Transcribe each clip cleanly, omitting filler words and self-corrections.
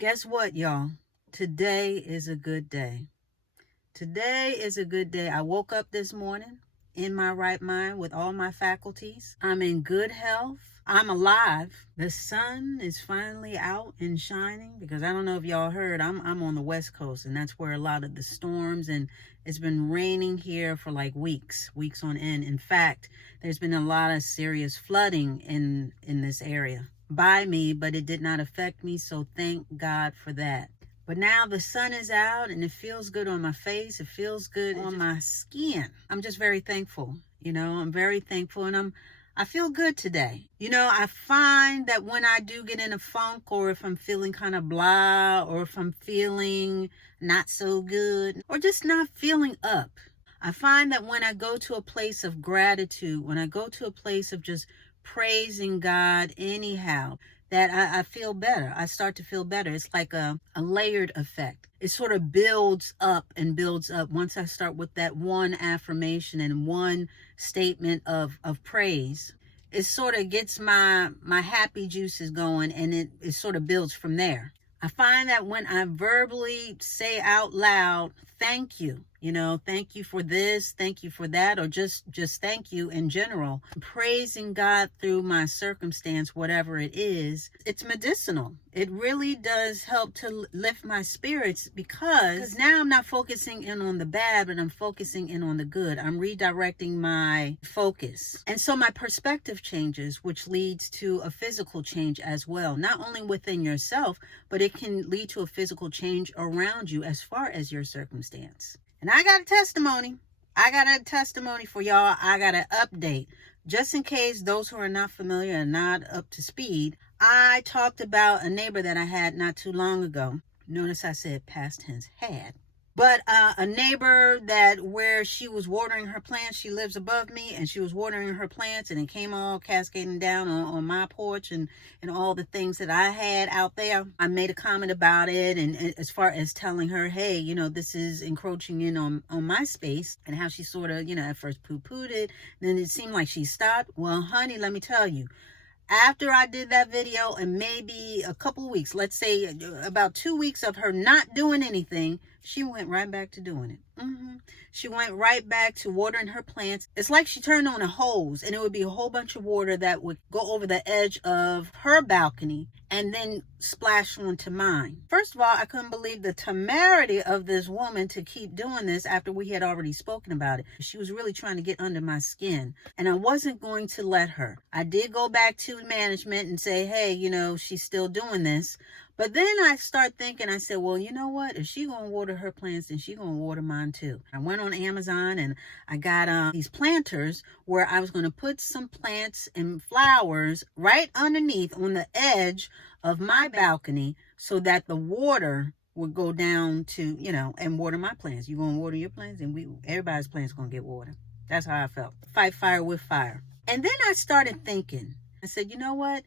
Guess what, y'all? Today is a good day. Today is a good day. I woke up this morning in my right mind with all my faculties. I'm in good health. I'm alive. The sun is finally out and shining because I don't know if y'all heard, I'm on the West Coast, and that's where a lot of the storms, and it's been raining here for like weeks on end. In fact, there's been a lot of serious flooding in this area by me, but it did not affect me, so thank God for that. But now the sun is out and it feels good on my face. It feels good on my skin. I'm just very thankful. I'm very thankful, and I feel good today. I find that when I do get in a funk, or if I'm feeling kind of blah, or if I'm feeling not so good, or just not feeling up, I find that when I go to a place of gratitude, when I go to a place of just praising God anyhow, that I feel better. I start to feel better. It's like a layered effect. It sort of builds up and builds up. Once I start with that one affirmation and one statement of praise, it sort of gets my happy juices going, and it sort of builds from there. I find that when I verbally say out loud, thank you, thank you for this, thank you for that, or just thank you in general, praising God through my circumstance, whatever it is, it's medicinal. It really does help to lift my spirits, because now I'm not focusing in on the bad, but I'm focusing in on the good. I'm redirecting my focus. And so my perspective changes, which leads to a physical change as well, not only within yourself, but it can lead to a physical change around you as far as your circumstance. And I got a testimony. I got a testimony for y'all. I got an update. Just in case those who are not familiar and not up to speed, I talked about a neighbor that I had not too long ago. Notice I said past tense had. But a neighbor that where she was watering her plants, she lives above me, and she was watering her plants, and it came all cascading down on my porch and all the things that I had out there. I made a comment about it, and as far as telling her, hey, this is encroaching in on my space, and how she sort of, at first poo-pooed it, then it seemed like she stopped. Well, honey, let me tell you, after I did that video, and maybe a couple of weeks, let's say about 2 weeks of her not doing anything, she went right back to doing it. She went right back to watering her plants. It's like she turned on a hose, and it would be a whole bunch of water that would go over the edge of her balcony and then splash onto mine. First of all, I couldn't believe the temerity of this woman to keep doing this after we had already spoken about it. She was really trying to get under my skin, and I wasn't going to let her. I did go back to management and say, hey, she's still doing this. But then I start thinking, I said, well, you know what? If she gonna water her plants, then she gonna water mine too. I went on Amazon and I got these planters where I was gonna put some plants and flowers right underneath on the edge of my balcony, so that the water would go down to, and water my plants. You gonna water your plants, and everybody's plants gonna get water. That's how I felt. Fight fire with fire. And then I started thinking, I said, you know what?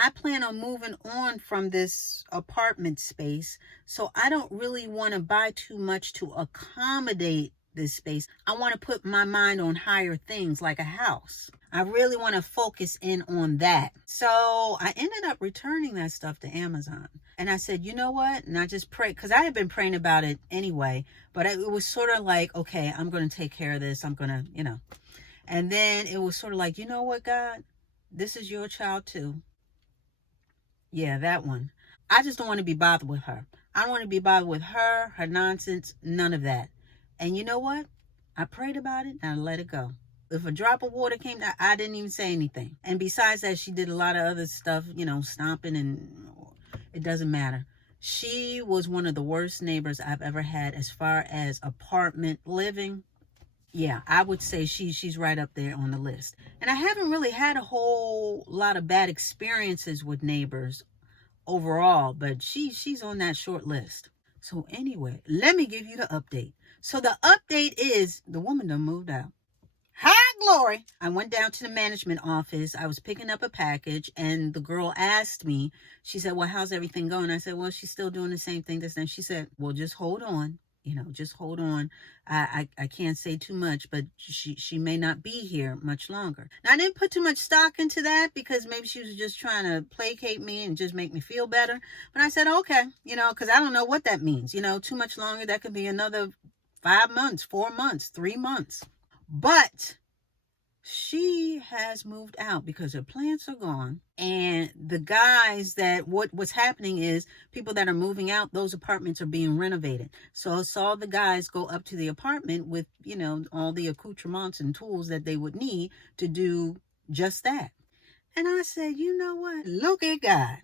I plan on moving on from this apartment space, so I don't really want to buy too much to accommodate this space. I want to put my mind on higher things, like a house. I really want to focus in on that. So I ended up returning that stuff to Amazon. And I said, you know what? And I just prayed, because I had been praying about it anyway, but it was sort of like, okay, I'm going to take care of this. I'm going to, And then it was sort of like, you know what, God? This is your child too. Yeah, that one. I just don't want to be bothered with her. I don't want to be bothered with her nonsense, none of that. And you know what? I prayed about it and I let it go. If a drop of water came down, I didn't even say anything. And besides that, she did a lot of other stuff, stomping, and it doesn't matter. She was one of the worst neighbors I've ever had as far as apartment living. Yeah, I would say she's right up there on the list. And I haven't really had a whole lot of bad experiences with neighbors overall, but she's on that short list. So anyway, let me give you the update. So the update is the woman done moved out. Hi, glory. I went down to the management office. I was picking up a package, and the girl asked me, she said, well, how's everything going? I said, well, she's still doing the same thing this time. She said, well, just hold on. Just hold on. I can't say too much, but she may not be here much longer. Now, I didn't put too much stock into that because maybe she was just trying to placate me and just make me feel better. But I said, okay, because I don't know what that means. Too much longer. That could be another 5 months, 4 months, 3 months. But she has moved out because her plants are gone. And the guys what's happening is people that are moving out, those apartments are being renovated. So I saw the guys go up to the apartment with, all the accoutrements and tools that they would need to do just that. And I said, you know what? Look at God.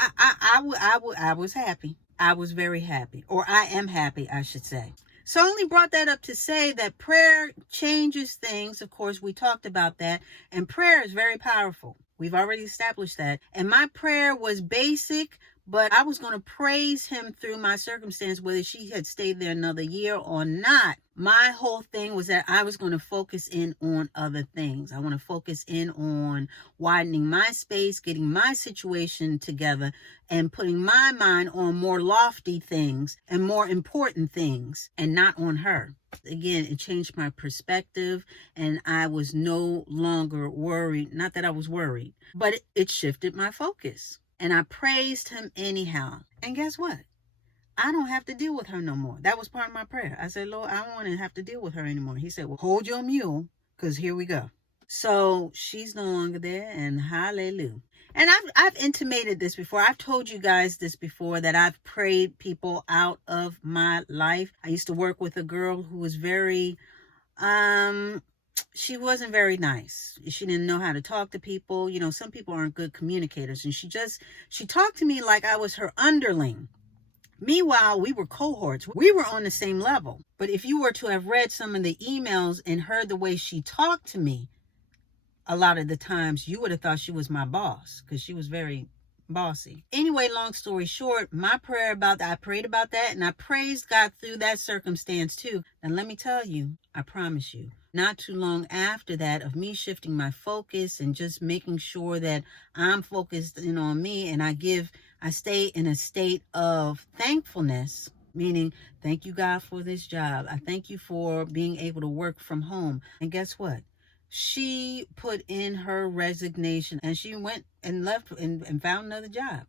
I was happy. I was very happy, or I am happy, I should say. So I only brought that up to say that prayer changes things. Of course, we talked about that. And prayer is very powerful. We've already established that. And my prayer was basic, but I was going to praise him through my circumstance, whether she had stayed there another year or not. My whole thing was that I was going to focus in on other things. I want to focus in on widening my space, getting my situation together, and putting my mind on more lofty things and more important things, and not on her. Again, it changed my perspective, and I was no longer worried. Not that I was worried, but it shifted my focus. And I praised him anyhow. And guess what? I don't have to deal with her no more. That was part of my prayer. I said, Lord, I don't want to have to deal with her anymore. He said, well, hold your mule, because here we go. So she's no longer there, and hallelujah. And I've intimated this before. I've told you guys this before, that I've prayed people out of my life. I used to work with a girl who was very, she wasn't very nice. She didn't know how to talk to people. Some people aren't good communicators. And she talked to me like I was her underling. Meanwhile, we were cohorts. We were on the same level. But if you were to have read some of the emails and heard the way she talked to me, a lot of the times you would have thought she was my boss, because she was very bossy. Anyway, long story short, my prayer about that, I prayed about that, and I praised God through that circumstance too. And let me tell you, I promise you, not too long after that, of me shifting my focus and just making sure that I'm focused in on me, and I stay in a state of thankfulness, meaning, thank you, God, for this job. I thank you for being able to work from home. And guess what? She put in her resignation, and she went and left and found another job.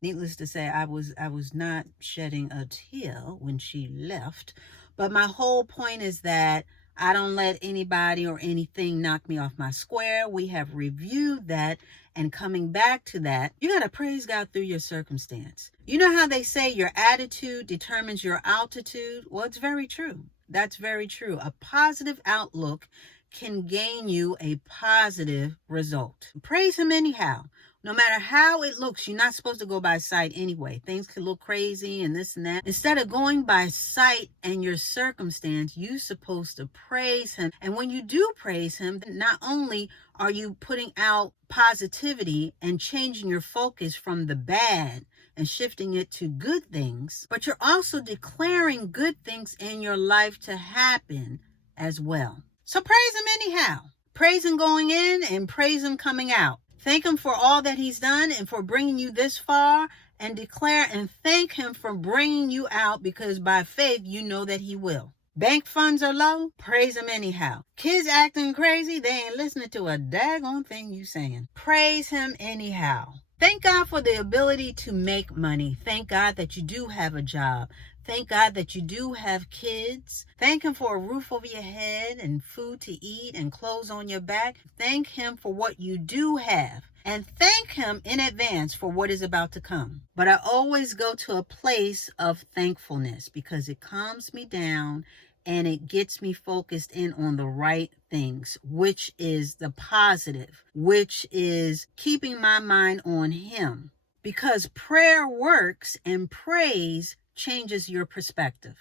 Needless to say, I was not shedding a tear when she left. But my whole point is that I don't let anybody or anything knock me off my square. We have reviewed that, and coming back to that, you got to praise God through your circumstance. You know how they say your attitude determines your altitude? Well, it's very true. That's very true. A positive outlook can gain you a positive result. Praise him anyhow. No matter how it looks, you're not supposed to go by sight anyway. Things can look crazy and this and that. Instead of going by sight and your circumstance, you're supposed to praise him. And when you do praise him, not only are you putting out positivity and changing your focus from the bad and shifting it to good things, but you're also declaring good things in your life to happen as well. So praise him anyhow. Praise him going in and praise him coming out. Thank him for all that he's done and for bringing you this far, and declare and thank him for bringing you out, because by faith you know that he will. Bank funds are low, praise him anyhow. Kids acting crazy, they ain't listening to a daggone thing you saying. Praise him anyhow. Thank God for the ability to make money. Thank God that you do have a job. Thank God that you do have kids. Thank him for a roof over your head and food to eat and clothes on your back. Thank him for what you do have. And thank him in advance for what is about to come. But I always go to a place of thankfulness, because it calms me down and it gets me focused in on the right things, which is the positive, which is keeping my mind on him. Because prayer works, and praise changes your perspective.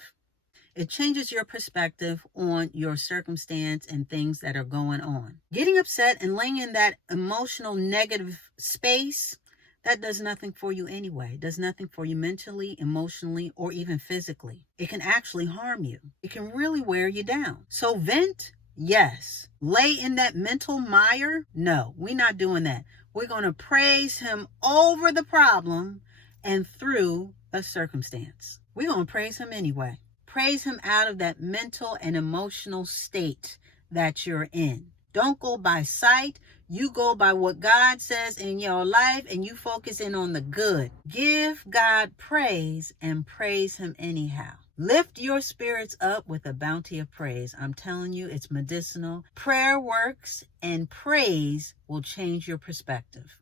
It changes your perspective on your circumstance and things that are going on. Getting upset and laying in that emotional negative space, that does nothing for you anyway. It does nothing for you mentally, emotionally, or even physically. It can actually harm you. It can really wear you down. So vent, yes. Lay in that mental mire, no. We're not doing that. We're going to praise him over the problem and through a circumstance. We're going to praise him anyway. Praise him out of that mental and emotional state that you're in. Don't go by sight. You go by what God says in your life, and you focus in on the good. Give God praise and praise him anyhow. Lift your spirits up with a bounty of praise. I'm telling you, it's medicinal. Prayer works, and praise will change your perspective.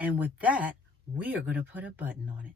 And with that, we are going to put a button on it.